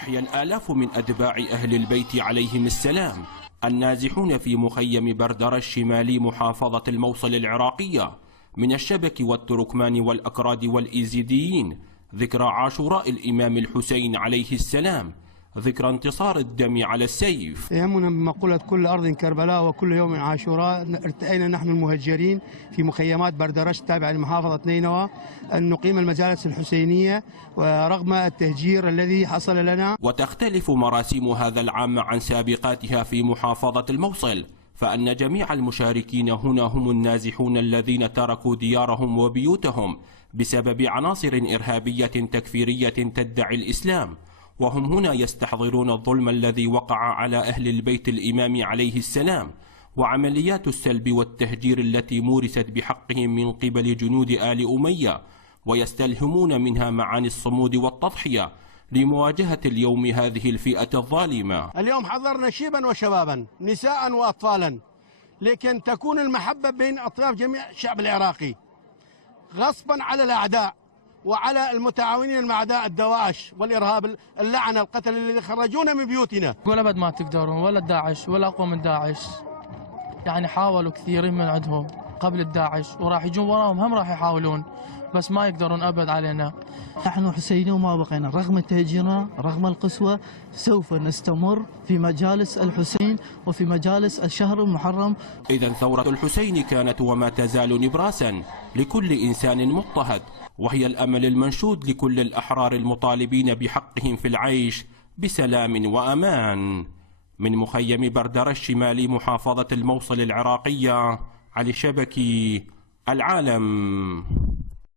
أحيا الآلاف من أتباع أهل البيت عليهم السلام النازحون في مخيم بردرة الشمالي محافظة الموصل العراقية من الشبك والتركمان والأكراد والإيزيديين ذكرى عاشوراء الإمام الحسين عليه السلام، ذكرى انتصار الدم على السيف. يهمنا بمقولة كل أرض كربلاء وكل يوم عاشوراء. ارتئينا نحن المهجرين في مخيمات بردرش التابعة لمحافظة نينوى أن نقيم المجالس الحسينية ورغم التهجير الذي حصل لنا. وتختلف مراسيم هذا العام عن سابقاتها في محافظة الموصل، فأن جميع المشاركين هنا هم النازحون الذين تركوا ديارهم وبيوتهم بسبب عناصر إرهابية تكفيرية تدعي الإسلام، وهم هنا يستحضرون الظلم الذي وقع على أهل البيت الإمام عليه السلام وعمليات السلب والتهجير التي مورست بحقهم من قبل جنود آل أمية، ويستلهمون منها معاني الصمود والتضحية لمواجهة اليوم هذه الفئة الظالمة. اليوم حضرنا شيبا وشبابا، نساء وأطفالا، لكن تكون المحبة بين أطراف جميع الشعب العراقي غصبا على الأعداء وعلى المتعاونين مع أعداء الدواعش والإرهاب اللعنة القتل الذي خرجونا من بيوتنا. يقول أبد ما تقدرون ولا داعش ولا أقوى من داعش، يعني حاولوا كثيرين من عندهم قبل الداعش وراح يجون وراهم هم راح يحاولون، بس ما يقدرون أبد علينا. نحن حسيني وما بقينا رغم تهجيرنا رغم القسوة، سوف نستمر في مجالس الحسين وفي مجالس الشهر المحرم. إذن ثورة الحسين كانت وما تزال نبراسا لكل إنسان مضطهد، وهي الأمل المنشود لكل الأحرار المطالبين بحقهم في العيش بسلام وأمان. من مخيم بردرة الشمالي محافظة الموصل العراقية، علي شبكي، العالم.